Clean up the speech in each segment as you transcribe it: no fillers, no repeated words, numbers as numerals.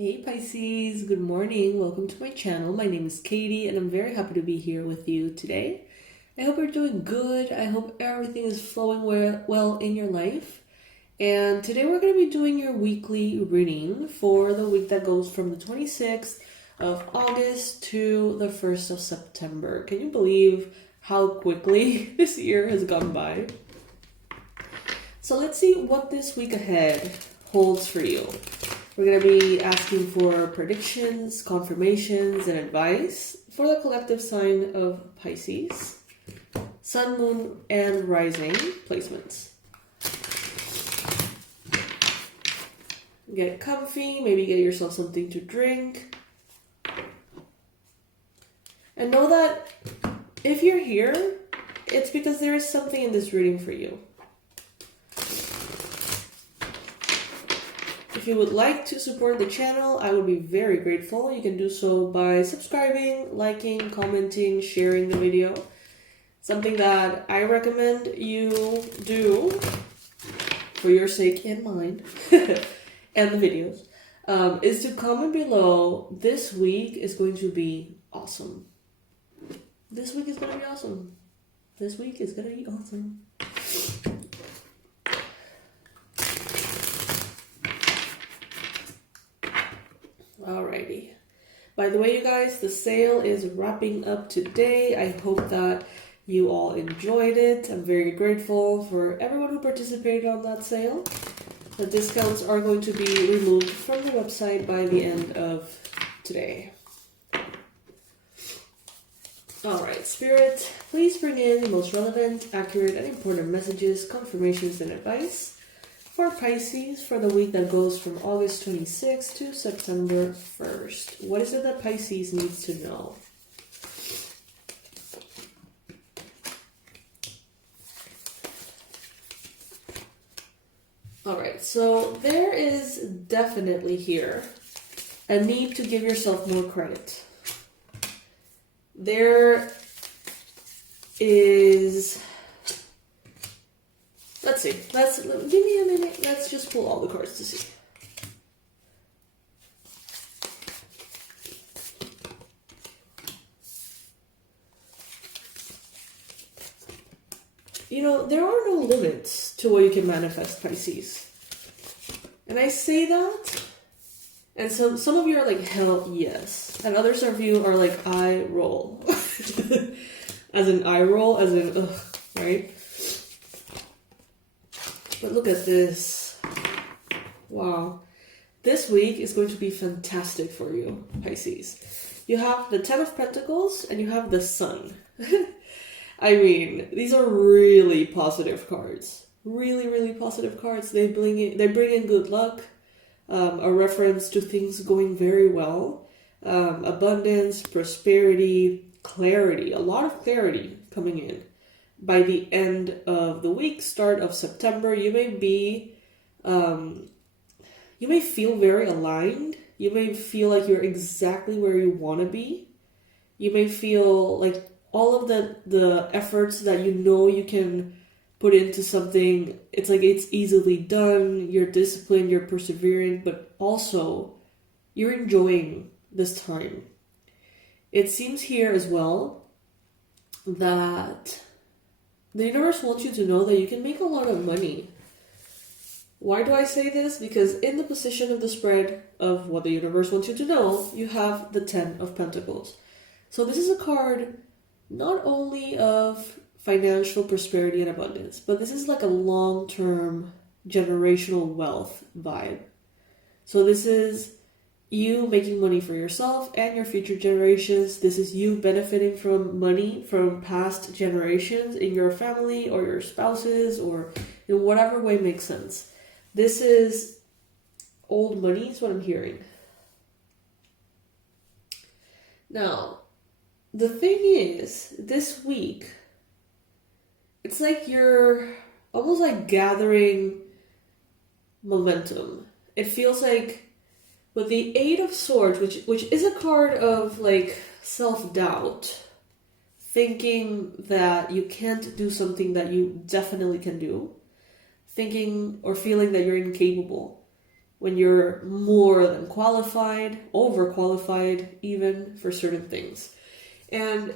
Hey Pisces, good morning. Welcome to my channel. My name is Katie and I'm very happy to be here with you today. I hope you're doing good. I hope everything is flowing well in your life. And today we're going to be doing your weekly reading for the week that goes from the 26th of August to the 1st of September. Can you believe how quickly this year has gone by? So let's see what this week ahead holds for you. We're going to be asking for predictions, confirmations, and advice for the collective sign of Pisces, Sun, Moon, and Rising placements. Get comfy, maybe get yourself something to drink. And know that if you're here, it's because there is something in this reading for you. If you would like to support the channel, I would be very grateful. You can do so by subscribing, liking, commenting, sharing the video. Something that I recommend you do for your sake and mine and the videos is to comment below. This week is going to be awesome. This week is going to be awesome. This week is going to be awesome. Alrighty. By the way, you guys, the sale is wrapping up today. I hope that you all enjoyed it. I'm very grateful for everyone who participated on that sale. The discounts are going to be removed from the website by the end of today. Alright, Spirit, please bring in the most relevant, accurate, and important messages, confirmations, and advice for Pisces for the week that goes from August 26th to September 1st. What is it that Pisces needs to know? Alright, so there is definitely here a need to give yourself more credit. There is... Let's see. Give me a minute. Let's just pull all the cards to see. You know, there are no limits to what you can manifest, Pisces. And I say that, and some of you are like, hell yes. And others of you are like, I roll. As in I roll, as in ugh, right? But look at this. Wow. This week is going to be fantastic for you, Pisces. You have the Ten of Pentacles and you have the Sun. I mean, these are really positive cards. Really, really positive cards. They bring in good luck, a reference to things going very well, abundance, prosperity, clarity, a lot of clarity coming in. By the end of the week, start of September, you may feel very aligned. You may feel like you're exactly where you want to be. You may feel like all of the efforts that you know you can put into something, it's like it's easily done. You're disciplined, you're persevering, but also you're enjoying this time. It seems here as well that the universe wants you to know that you can make a lot of money. Why do I say this? Because in the position of the spread of what the universe wants you to know, you have the Ten of Pentacles. So this is a card not only of financial prosperity and abundance, but this is like a long-term generational wealth vibe. So this is you making money for yourself and your future generations. This is you benefiting from money from past generations in your family or your spouses or in whatever way makes sense. This is old money is what I'm hearing. Now, the thing is, this week, it's like you're almost like gathering momentum. It feels like with the Eight of Swords, which is a card of like self-doubt, thinking that you can't do something that you definitely can do, thinking or feeling that you're incapable. when you're more than qualified, overqualified even for certain things. And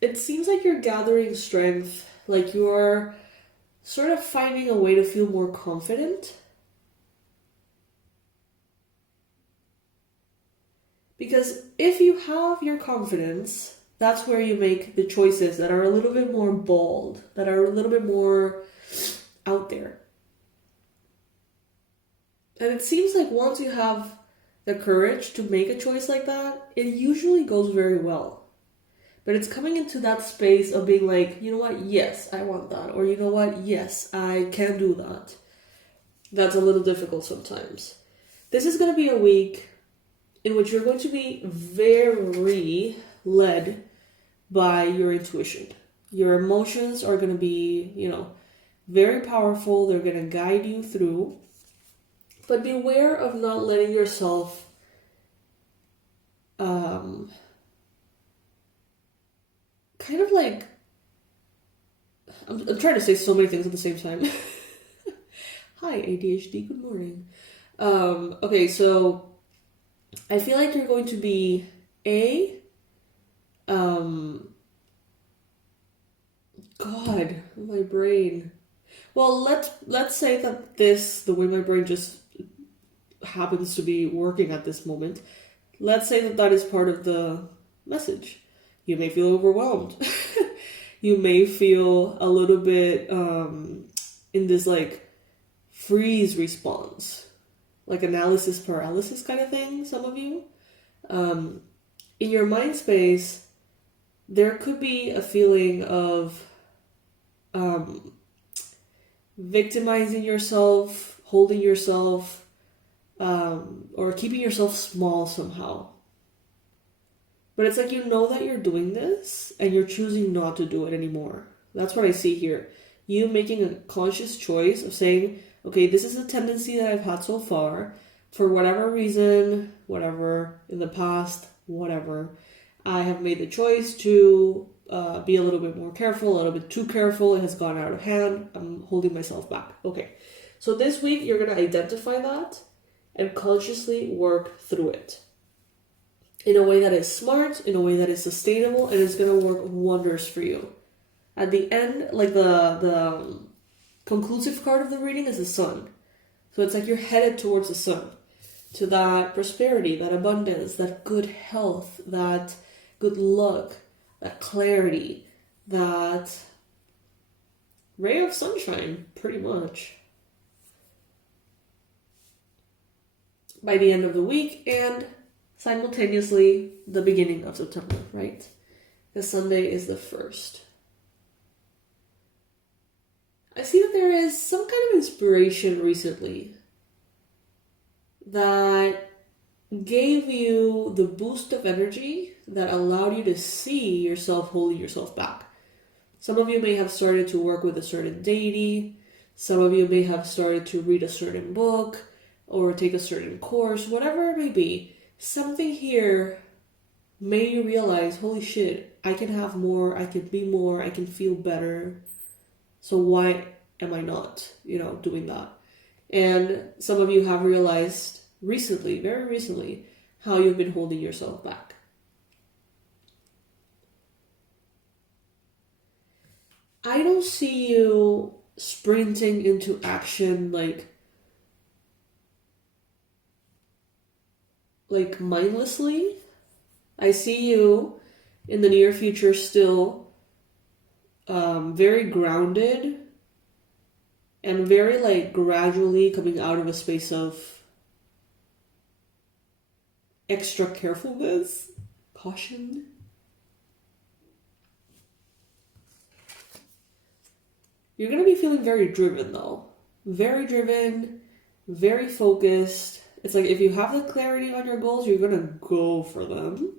it seems like you're gathering strength, like you're sort of finding a way to feel more confident. Because if you have your confidence, that's where you make the choices that are a little bit more bold, that are a little bit more out there. And it seems like once you have the courage to make a choice like that, it usually goes very well. But it's coming into that space of being like, you know what, yes, I want that. Or you know what, yes, I can do that. That's a little difficult sometimes. This is going to be a week in which you're going to be very led by your intuition. Your emotions are going to be, very powerful. They're going to guide you through. But beware of not letting yourself kind of like, I'm trying to say so many things at the same time. Hi, ADHD, good morning. Okay, so I feel like you're going to be God, my brain. Well, let's say that the way my brain just happens to be working at this moment, let's say that is part of the message. You may feel overwhelmed. You may feel a little bit in this like freeze response, like analysis paralysis kind of thing, some of you. In your mind space, there could be a feeling of victimizing yourself, holding yourself, or keeping yourself small somehow. But it's like you know that you're doing this and you're choosing not to do it anymore. That's what I see here. You making a conscious choice of saying, okay, this is a tendency that I've had so far. For whatever reason, whatever, in the past, whatever, I have made the choice to be a little bit more careful, a little bit too careful. It has gone out of hand. I'm holding myself back. Okay. So this week, you're going to identify that and consciously work through it in a way that is smart, in a way that is sustainable, and it's going to work wonders for you. At the end, like the conclusive card of the reading is the sun. So it's like you're headed towards the sun, to that prosperity, that abundance, that good health, that good luck, that clarity, that ray of sunshine, pretty much, by the end of the week and simultaneously the beginning of September, right? Because Sunday is the 1st. I see that there is some kind of inspiration recently that gave you the boost of energy that allowed you to see yourself holding yourself back. Some of you may have started to work with a certain deity. Some of you may have started to read a certain book or take a certain course, whatever it may be. Something here made you realize, holy shit, I can have more, I can be more, I can feel better. So why am I not, doing that? And some of you have realized recently, very recently, how you've been holding yourself back. I don't see you sprinting into action like mindlessly. I see you in the near future still very grounded and very gradually coming out of a space of extra carefulness, caution. You're going to be feeling very driven though. Very driven, very focused. It's like if you have the clarity on your goals, you're going to go for them.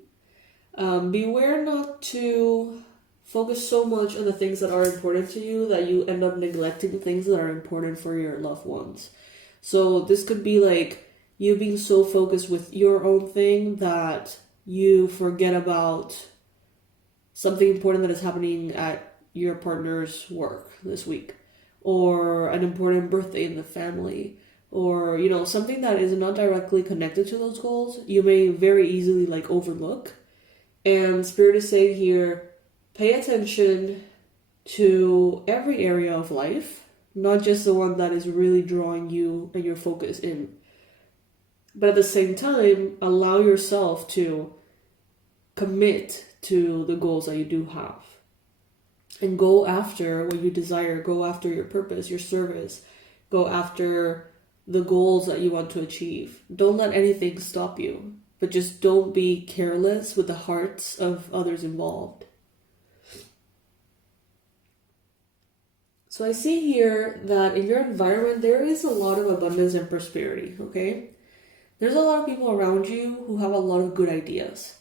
Beware not to focus so much on the things that are important to you that you end up neglecting things that are important for your loved ones. So this could be like you being so focused with your own thing that you forget about something important that is happening at your partner's work this week, or an important birthday in the family, or, you know, something that is not directly connected to those goals, you may very easily like overlook. And Spirit is saying here, pay attention to every area of life, not just the one that is really drawing you and your focus in. But at the same time, allow yourself to commit to the goals that you do have. And go after what you desire. Go after your purpose, your service. Go after the goals that you want to achieve. Don't let anything stop you. But just don't be careless with the hearts of others involved. So I see here that in your environment, there is a lot of abundance and prosperity, okay? There's a lot of people around you who have a lot of good ideas.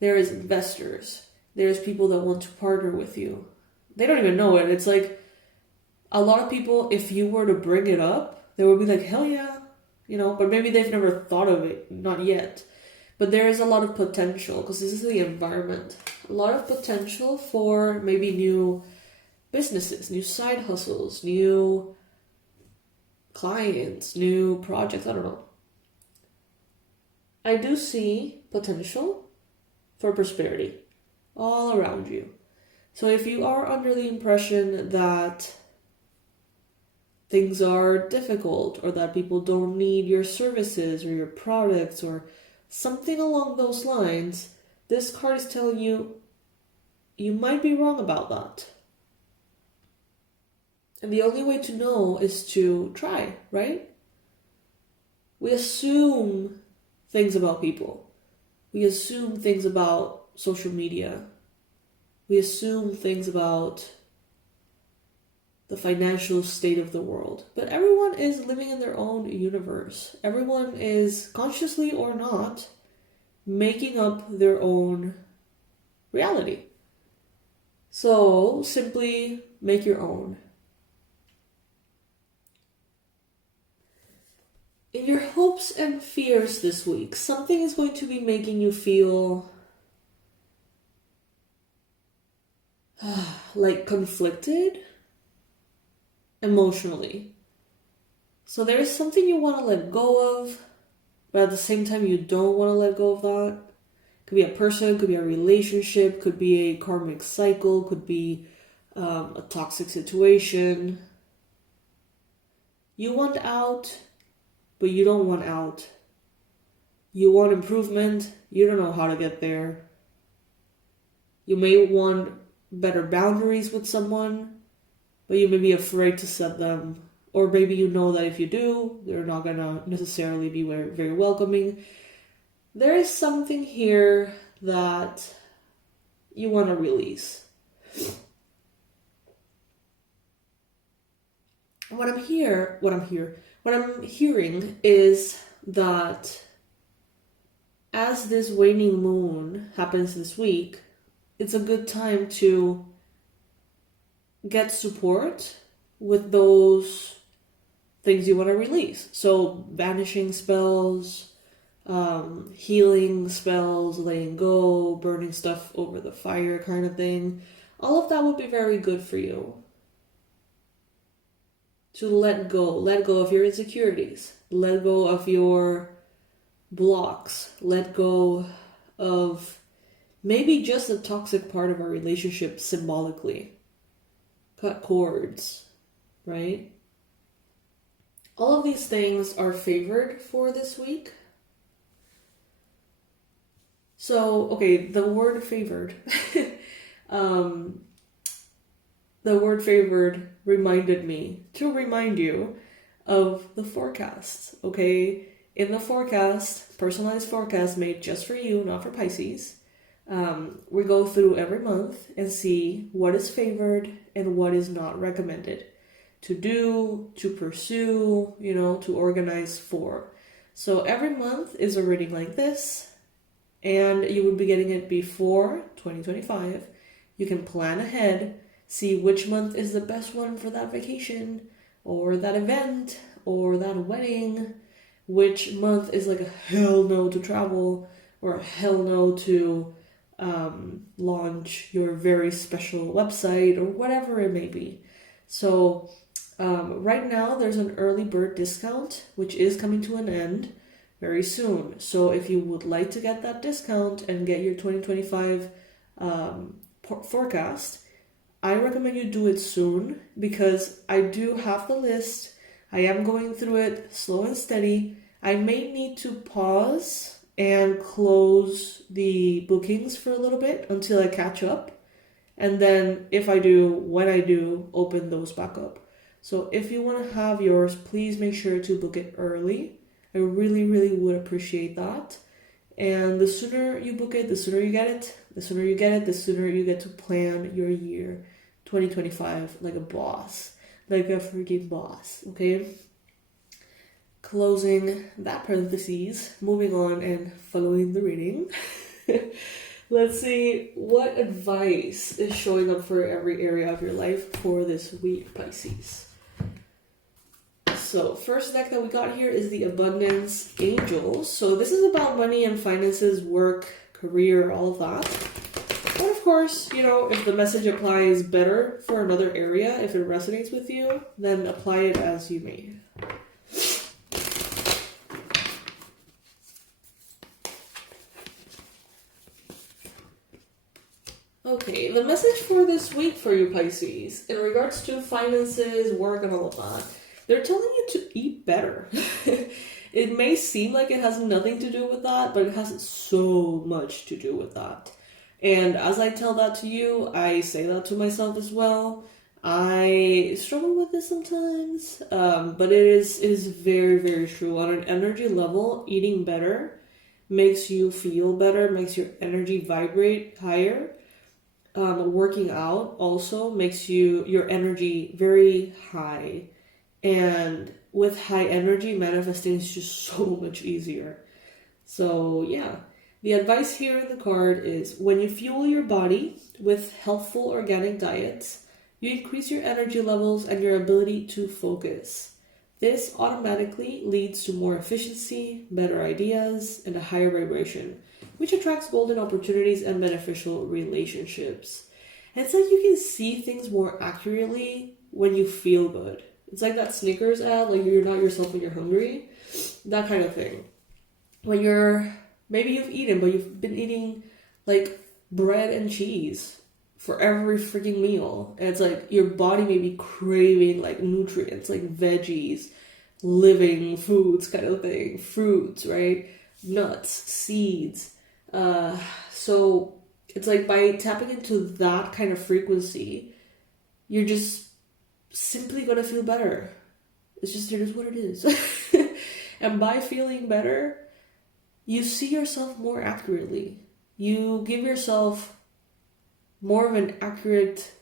There is investors. There's people that want to partner with you. They don't even know it. It's like a lot of people, if you were to bring it up, they would be like, hell yeah, you know, but maybe they've never thought of it, not yet. But there is a lot of potential because this is the environment. A lot of potential for maybe new businesses, new side hustles, new clients, new projects, I don't know. I do see potential for prosperity all around you. So if you are under the impression that things are difficult or that people don't need your services or your products or something along those lines, this card is telling you you might be wrong about that. And the only way to know is to try, right? We assume things about people. We assume things about social media. We assume things about the financial state of the world. But everyone is living in their own universe. Everyone is, consciously or not, making up their own reality. So simply make your own. In your hopes and fears this week, something is going to be making you feel like conflicted emotionally. So there is something you want to let go of, but at the same time you don't want to let go of that. Could be a person, could be a relationship, could be a karmic cycle, could be a toxic situation. You want out, but you don't want out. You want improvement, you don't know how to get there. You may want better boundaries with someone, but you may be afraid to set them. Or maybe you know that if you do, they're not going to necessarily be very, very welcoming. There is something here that you want to release. What I'm hearing is that as this waning moon happens this week, it's a good time to get support with those things you want to release. So banishing spells, healing spells, letting go, burning stuff over the fire kind of thing. All of that would be very good for you. To let go of your insecurities, let go of your blocks, let go of maybe just a toxic part of our relationship symbolically. Cut cords, right? All of these things are favored for this week. So, okay, the word favored. The word favored reminded me to remind you of the forecasts, okay? In the forecast, personalized forecast made just for you, not for Pisces, we go through every month and see what is favored and what is not recommended to do, to pursue, to organize for. So every month is a reading like this, and you would be getting it before 2025. You can plan ahead, see which month is the best one for that vacation, or that event, or that wedding, which month is like a hell no to travel, or a hell no to launch your very special website, or whatever it may be. So Right now, there's an early bird discount, which is coming to an end very soon. So if you would like to get that discount and get your 2025 forecast, I recommend you do it soon because I do have the list. I am going through it slow and steady. I may need to pause and close the bookings for a little bit until I catch up. And then if I do, when I do, open those back up. So if you want to have yours, please make sure to book it early. I really, really would appreciate that. And the sooner you book it, the sooner you get it. The sooner you get it, the sooner you get to plan your year 2025 like a boss. Like a freaking boss, okay? Closing that parentheses, moving on and following the reading. Let's see what advice is showing up for every area of your life for this week, Pisces. So, first deck that we got here is the Abundance Angels. So this is about money and finances, work, career, all of that. But of course, you know, if the message applies better for another area, if it resonates with you, then apply it as you may. Okay, the message for this week for you, Pisces, in regards to finances, work, and all of that, they're telling you to eat better. It may seem like it has nothing to do with that, but it has so much to do with that. And as I tell that to you, I say that to myself as well. I struggle with this sometimes, but it is very, very true. On an energy level, eating better makes you feel better, makes your energy vibrate higher. Working out also makes your energy very high. And with high energy, manifesting is just so much easier. So yeah, the advice here in the card is when you fuel your body with healthful organic diets, you increase your energy levels and your ability to focus. This automatically leads to more efficiency, better ideas, and a higher vibration, which attracts golden opportunities and beneficial relationships. And it's like you can see things more accurately when you feel good. It's like that Snickers ad, like you're not yourself when you're hungry. That kind of thing. When maybe you've eaten, but you've been eating like bread and cheese for every freaking meal. And it's like your body may be craving like nutrients, like veggies, living foods kind of thing. Fruits, right? Nuts, seeds. So it's like by tapping into that kind of frequency, you're just simply gonna feel better. It is what it is. And by feeling better, you see yourself more accurately. You give yourself more of an accurate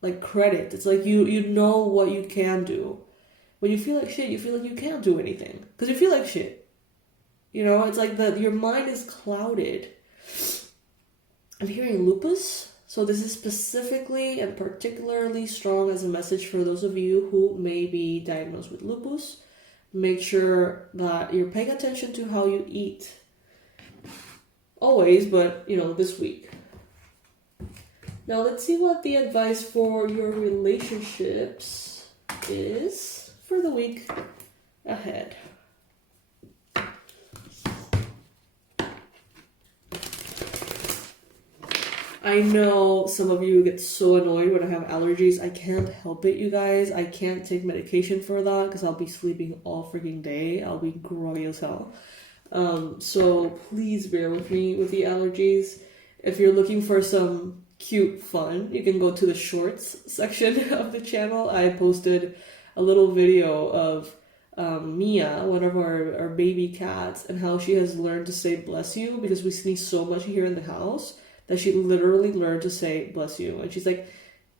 like credit. It's like you know what you can do. When you feel like shit, you feel like you can't do anything. Because you feel like shit. You know, it's like your mind is clouded. I'm hearing lupus. So this is specifically and particularly strong as a message for those of you who may be diagnosed with lupus. Make sure that you're paying attention to how you eat. Always, but, you know, this week. Now let's see what the advice for your relationships is for the week ahead. I know some of you get so annoyed when I have allergies. I can't help it, you guys. I can't take medication for that because I'll be sleeping all freaking day. I'll be groggy as hell. So please bear with me with the allergies. If you're looking for some cute fun, you can go to the shorts section of the channel. I posted a little video of Mia, one of our baby cats, and how she has learned to say bless you because we sneeze so much here in the house that she literally learned to say bless you. And she's like,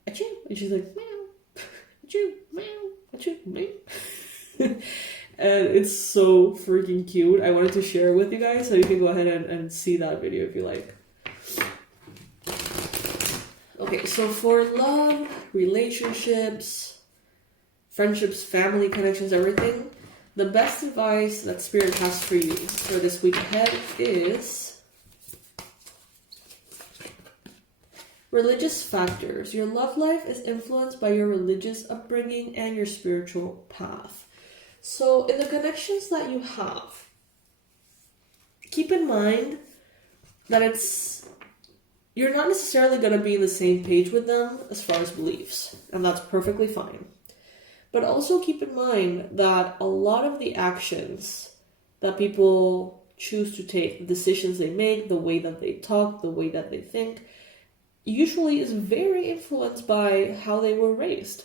achoo. And she's like, meow, achoo, meow, achoo, meow. And it's so freaking cute. I wanted to share it with you guys, so you can go ahead and see that video if you like. Okay, so for love, relationships, friendships, family connections, everything, the best advice that Spirit has for you for this week ahead is Religious factors. Your love life is influenced by your religious upbringing and your spiritual path. So in the connections that you have, keep in mind that you're not necessarily going to be on the same page with them as far as beliefs, and that's perfectly fine. But also keep in mind that a lot of the actions that people choose to take, the decisions they make, the way that they talk, the way that they think, usually is very influenced by how they were raised.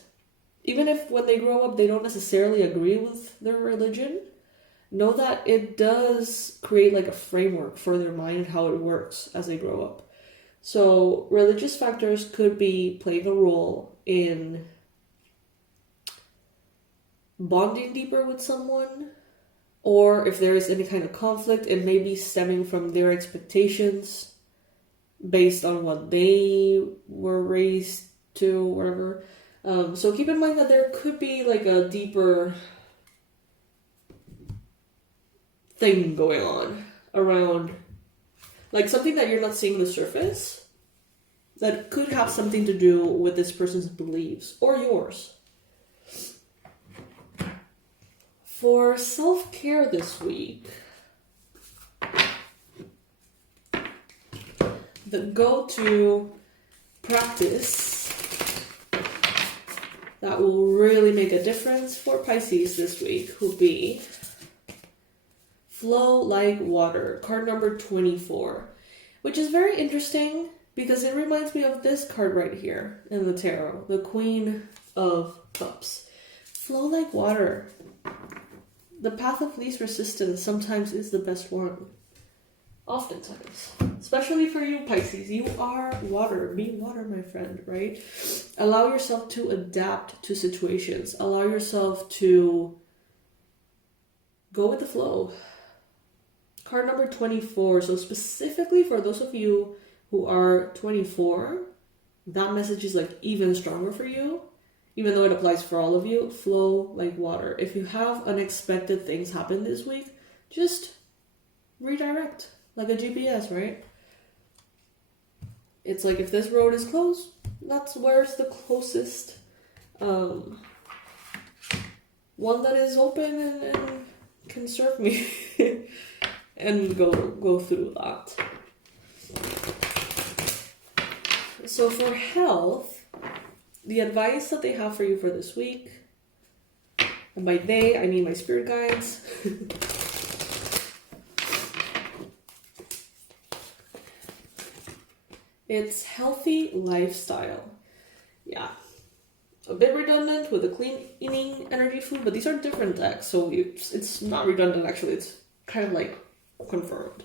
Even if when they grow up they don't necessarily agree with their religion, know that it does create like a framework for their mind and how it works as they grow up. So religious factors could be playing a role in bonding deeper with someone, or if there is any kind of conflict, it may be stemming from their expectations based on what they were raised to, whatever. So keep in mind that there could be like a deeper thing going on around, like something that you're not seeing on the surface that could have something to do with this person's beliefs or yours. For self-care this week, the go-to practice that will really make a difference for Pisces this week would be Flow Like Water, card number 24, which is very interesting because it reminds me of this card right here in the tarot, the Queen of Cups. Flow like water. The path of least resistance sometimes is the best one. Oftentimes. Especially for you, Pisces. You are water. Be water, my friend, right? Allow yourself to adapt to situations. Allow yourself to go with the flow. Card number 24. So specifically for those of you who are 24, that message is like even stronger for you. Even though it applies for all of you, flow like water. If you have unexpected things happen this week, just redirect. Like a GPS, right? It's like if this road is closed, that's where's the closest one that is open and can serve me. And go through that. So for health, the advice that they have for you for this week, and by they, I mean my spirit guides. It's healthy lifestyle. Yeah. A bit redundant with the cleaning energy food, but these are different decks, so it's not redundant actually. It's kind of like confirmed.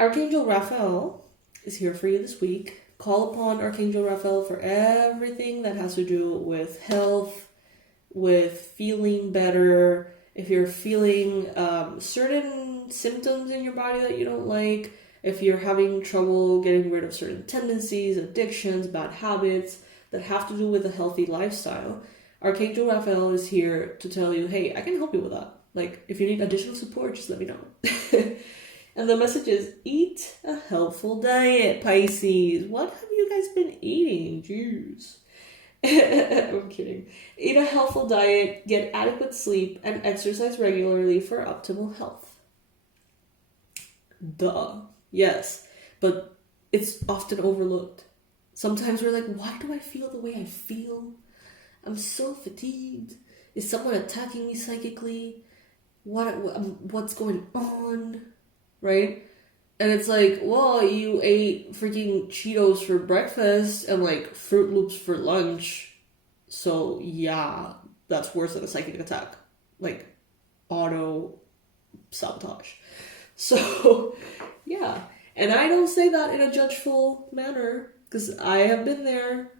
Archangel Raphael is here for you this week. Call upon Archangel Raphael for everything that has to do with health, with feeling better. If you're feeling certain symptoms in your body that you don't like, if you're having trouble getting rid of certain tendencies, addictions, bad habits that have to do with a healthy lifestyle, Archangel Raphael is here to tell you, hey, I can help you with that. Like, if you need additional support, just let me know. And the message is, eat a healthful diet, Pisces. What have you guys been eating? Jeez. I'm kidding. Eat a healthful diet, get adequate sleep, and exercise regularly for optimal health. Duh. Yes. But it's often overlooked. Sometimes we're like, why do I feel the way I feel? I'm so fatigued. Is someone attacking me psychically? What's going on? Right? And it's like, well, you ate freaking Cheetos for breakfast and like Fruit Loops for lunch. So yeah, that's worse than a psychic attack. Like auto sabotage. So yeah. And I don't say that in a judgeful manner because I have been there.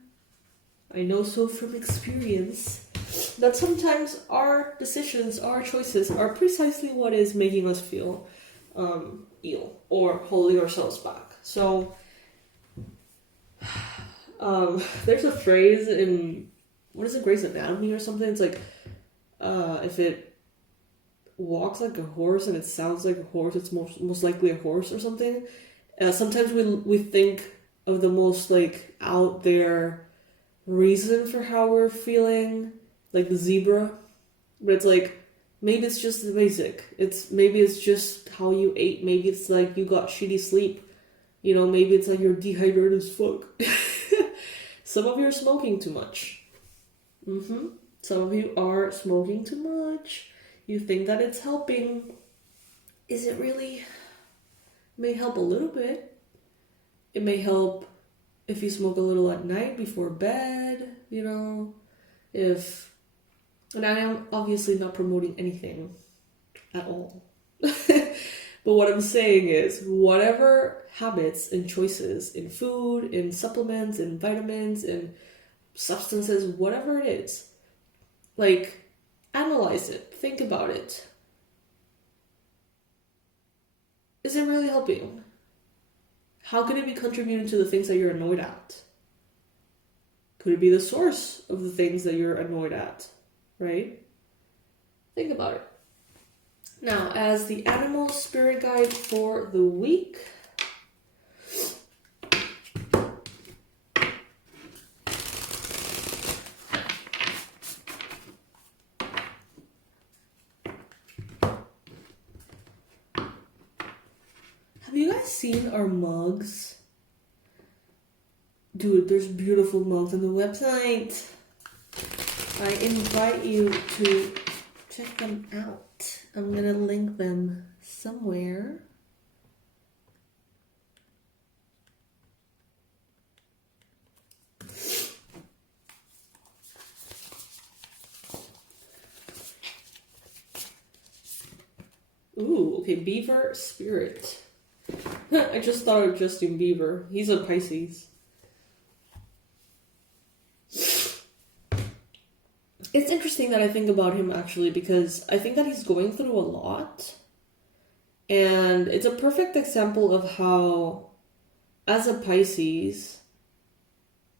I know so from experience that sometimes our decisions, our choices are precisely what is making us feel ill or holding ourselves back. So there's a phrase in, what is it, Grey's Anatomy or something? It's like, if it walks like a horse and it sounds like a horse, it's most likely a horse or something. Sometimes we think of the most like out there reason for how we're feeling, like the zebra. But it's like, maybe it's just the basic. Maybe it's just how you ate. Maybe it's like you got shitty sleep. You know, maybe it's like you're dehydrated as fuck. Some of you are smoking too much. Some of you are smoking too much. You think that it's helping. Is it really? It may help a little bit. It may help if you smoke a little at night before bed, you know. And I am obviously not promoting anything at all. But what I'm saying is, whatever habits and choices in food, in supplements, in vitamins, in substances, whatever it is, like, analyze it, think about it. Is it really helping? How could it be contributing to the things that you're annoyed at? Could it be the source of the things that you're annoyed at? Right? Think about it. Now, as the animal spirit guide for the week, have you guys seen our mugs? Dude, there's beautiful mugs on the website. I invite you to check them out. I'm gonna link them somewhere. Ooh, okay, Beaver Spirit. I just thought of Justin Bieber. He's a Pisces. It's interesting that I think about him actually, because I think that he's going through a lot. And it's a perfect example of how, as a Pisces,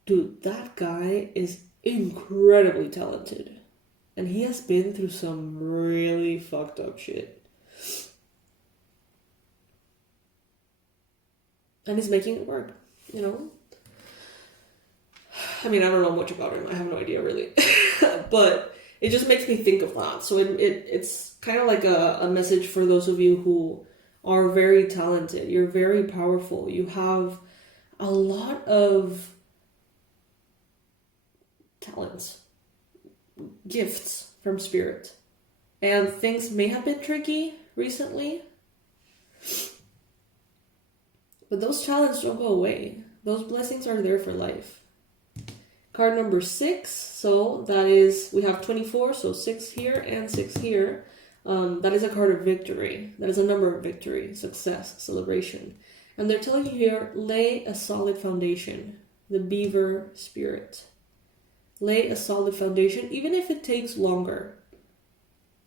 dude, that guy is incredibly talented. And he has been through some really fucked up shit. And he's making it work, you know? I mean, I don't know much about him. I have no idea, really. But it just makes me think of that. So it's kind of like a message for those of you who are very talented. You're very powerful. You have a lot of talents, gifts from spirit. And things may have been tricky recently. But those talents don't go away. Those blessings are there for life. Card number 6, so that is, we have 24, so 6 here and 6 here. That is a card of victory. That is a number of victory, success, celebration. And they're telling you here, lay a solid foundation. The Beaver Spirit. Lay a solid foundation, even if it takes longer.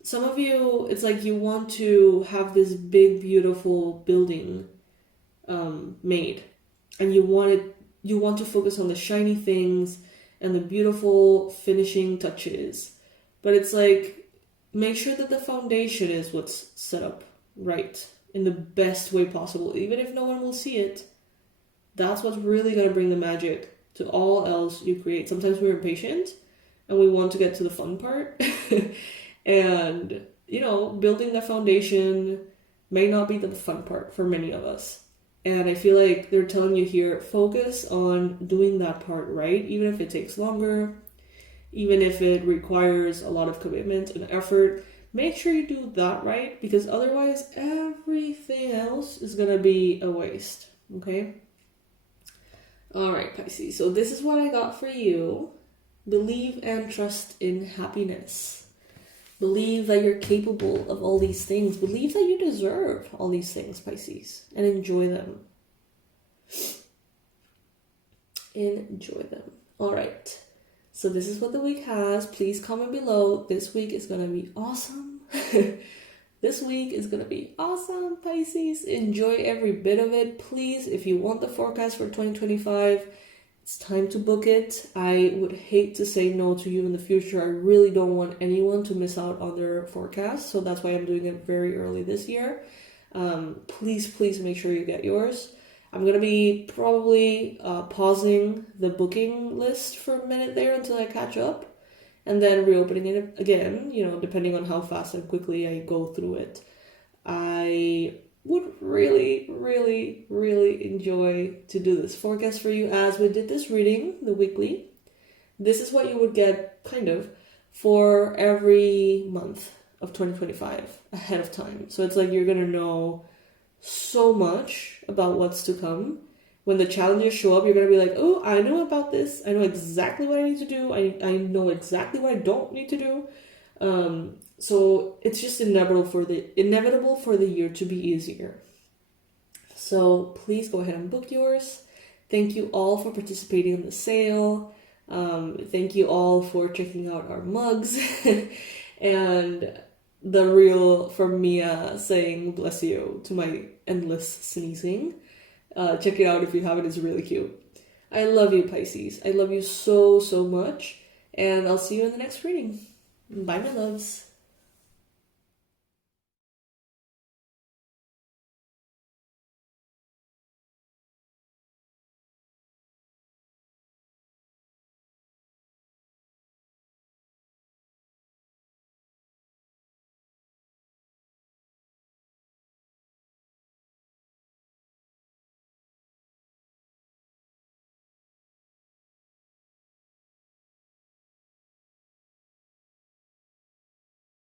Some of you, it's like you want to have this big, beautiful building made. And you want to focus on the shiny things and the beautiful finishing touches. But it's like, make sure that the foundation is what's set up right in the best way possible. Even if no one will see it, that's what's really going to bring the magic to all else you create. Sometimes we're impatient and we want to get to the fun part. And, you know, building the foundation may not be the fun part for many of us. And I feel like they're telling you here, focus on doing that part right, even if it takes longer, even if it requires a lot of commitment and effort. Make sure you do that right, because otherwise everything else is going to be a waste, okay? All right, Pisces. So this is what I got for you. Believe and trust in happiness. Believe that you're capable of all these things. Believe that you deserve all these things, Pisces, and enjoy them. Enjoy them. All right. So this is what the week has. Please comment below. This week is going to be awesome. This week is going to be awesome, Pisces. Enjoy every bit of it. Please, if you want the forecast for 2025, it's time to book it. I would hate to say no to you in the future. I really don't want anyone to miss out on their forecast. So that's why I'm doing it very early this year. Please make sure you get yours. I'm gonna be probably pausing the booking list for a minute there until I catch up, and then reopening it again, you know, depending on how fast and quickly I go through it. I would really, really, really enjoy to do this forecast for you as we did this reading, the weekly. This is what you would get, kind of, for every month of 2025 ahead of time. So it's like you're gonna know so much about what's to come. When the challenges show up, you're gonna be like, oh, I know about this. I know exactly what I need to do. I know exactly what I don't need to do. So it's just inevitable for the year to be easier. So please go ahead and book yours. Thank you all for participating in the sale. Thank you all for checking out our mugs and the reel from Mia saying bless you to my endless sneezing. Check it out if you haven't, it's really cute. I love you, Pisces. I love you so, so much. And I'll see you in the next reading. Bye, my loves.